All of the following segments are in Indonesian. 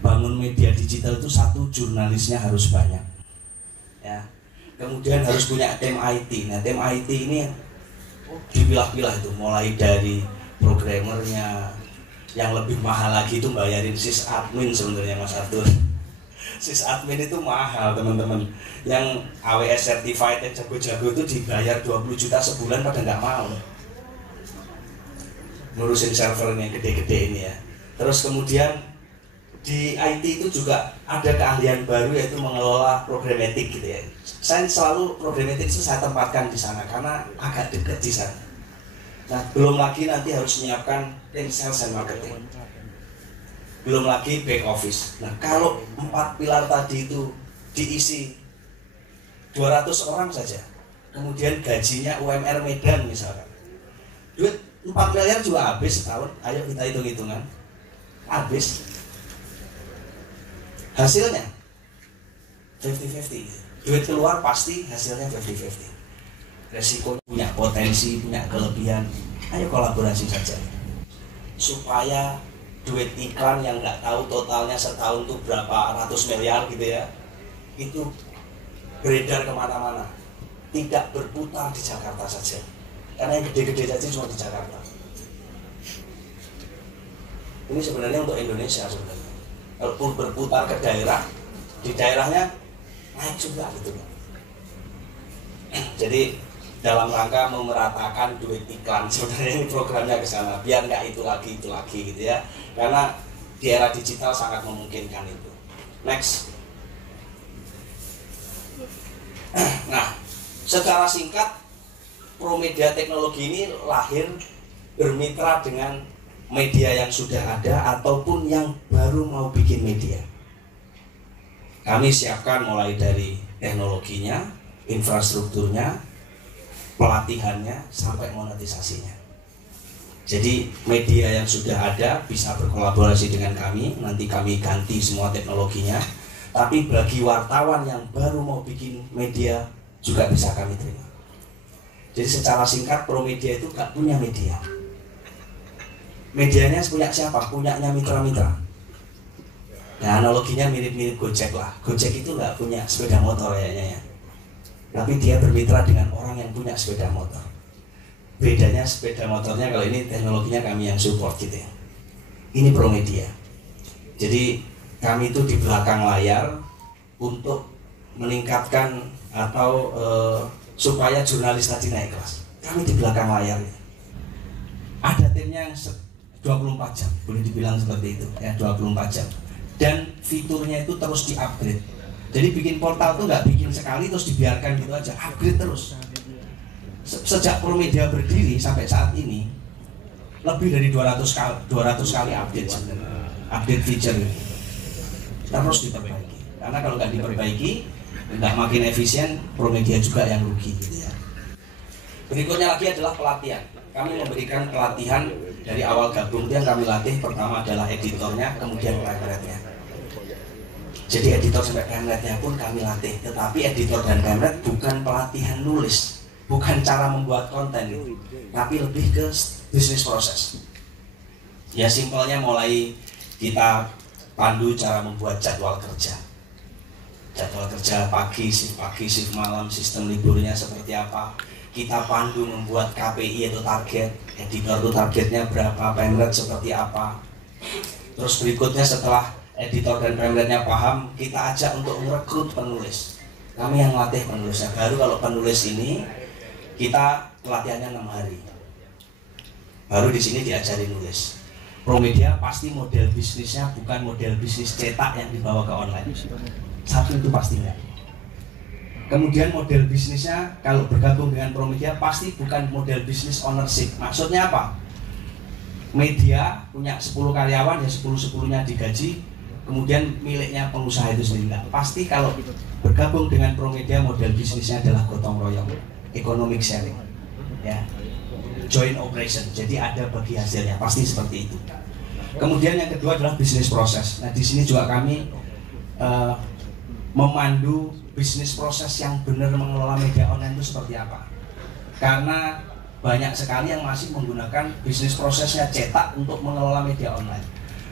bangun media digital itu satu, jurnalisnya harus banyak, ya. Kemudian harus punya tim IT. Nah, tim IT ini dipilah-pilah itu, mulai dari programmernya, yang lebih mahal lagi itu bayarin sysadmin sebenarnya Mas Arthur. Sysadmin itu mahal teman-teman. Yang AWS certified yang jago-jago itu dibayar 20 juta sebulan pada nggak mau ngurusin servernya gede-gede ini ya. Terus kemudian di IT itu juga ada keahlian baru, yaitu mengelola programatik gitu ya. Saya selalu programatik itu saya tempatkan di sana karena agak dekat di sana. Nah, belum lagi nanti harus menyiapkan tim sales and marketing, belum lagi back office. Nah, kalau 4 pilar tadi itu diisi 200 orang saja, kemudian gajinya UMR Medan misalkan, duit 4 miliar juga habis setahun. Ayo kita hitung-hitungan, habis. Hasilnya 50-50, duit keluar pasti, hasilnya 50-50. Resiko punya potensi, punya kelebihan, ayo kolaborasi saja supaya duit iklan yang nggak tahu totalnya setahun tuh berapa ratus miliar gitu ya, itu beredar kemana-mana, tidak berputar di Jakarta saja, karena yang gede-gede saja cuma di Jakarta. Ini sebenarnya untuk Indonesia sebenarnya. Kalau berputar ke daerah, di daerahnya naik juga gitu. Jadi dalam rangka memeratakan duit iklan, sebenarnya ini programnya ke sana, biar nggak itu lagi gitu ya, karena di era digital sangat memungkinkan itu. Next. Nah, secara singkat, Promedia Teknologi ini lahir bermitra dengan media yang sudah ada ataupun yang baru mau bikin media. Kami siapkan mulai dari teknologinya, infrastrukturnya, pelatihannya, sampai monetisasinya. Jadi media yang sudah ada bisa berkolaborasi dengan kami, nanti kami ganti semua teknologinya. Tapi bagi wartawan yang baru mau bikin media juga bisa kami terima. Jadi secara singkat, Promedia itu gak punya media. Medianya punya siapa? Punyanya mitra-mitra. Nah, analoginya mirip-mirip Gojek lah. Gojek itu gak punya sepeda motor kayaknya ya, tapi dia bermitra dengan orang yang punya sepeda motor. Bedanya sepeda motornya, kalau ini teknologinya kami yang support gitu ya. Ini Promedia. Jadi kami itu di belakang layar untuk meningkatkan atau supaya jurnalis tadi naik kelas. Kami di belakang layar. Ada timnya yang 24 jam, boleh dibilang seperti itu ya, 24 jam. Dan fiturnya itu terus di-upgrade. Jadi bikin portal tuh nggak bikin sekali terus dibiarkan gitu aja, upgrade terus. Sejak Promedia berdiri sampai saat ini lebih dari 200 kali update sebenarnya. Update feature terus diperbaiki. Karena kalau nggak diperbaiki, nggak makin efisien, Promedia juga yang rugi gitu ya. Berikutnya lagi adalah pelatihan. Kami memberikan pelatihan dari awal gabung. Yang kami latih pertama adalah editornya, kemudian pemretnya. Jadi editor sampai pemretnya pun kami latih. Tetapi editor dan pemret bukan pelatihan nulis, bukan cara membuat konten itu, tapi lebih ke bisnis proses. Ya simpelnya mulai kita pandu cara membuat jadwal kerja. Jadwal kerja pagi, shift malam, sistem liburnya seperti apa. Kita pandu membuat KPI atau target. Editor itu targetnya berapa, pemret seperti apa. Terus berikutnya setelah editor dan pemretnya paham, kita ajak untuk merekrut penulis. Kami yang latih penulisnya. Baru kalau penulis ini kita pelatihannya 6 hari. Baru di sini diajari nulis. Promedia pasti model bisnisnya bukan model bisnis cetak yang dibawa ke online. Satu itu pasti enggak. Kemudian model bisnisnya kalau bergabung dengan Promedia pasti bukan model bisnis ownership. Maksudnya apa? Media punya 10 karyawan, ya 10-10-nya digaji, kemudian miliknya pengusaha itu sendiri. Enggak. Pasti kalau bergabung dengan Promedia model bisnisnya adalah gotong royong, economic sharing, ya, joint operation. Jadi ada bagi hasilnya, pasti seperti itu. Kemudian yang kedua adalah bisnis proses. Nah di sini juga kami memandu bisnis proses yang benar mengelola media online itu seperti apa. Karena banyak sekali yang masih menggunakan bisnis prosesnya cetak untuk mengelola media online.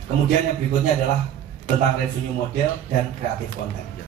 Kemudian yang berikutnya adalah tentang revenue model dan kreatif konten.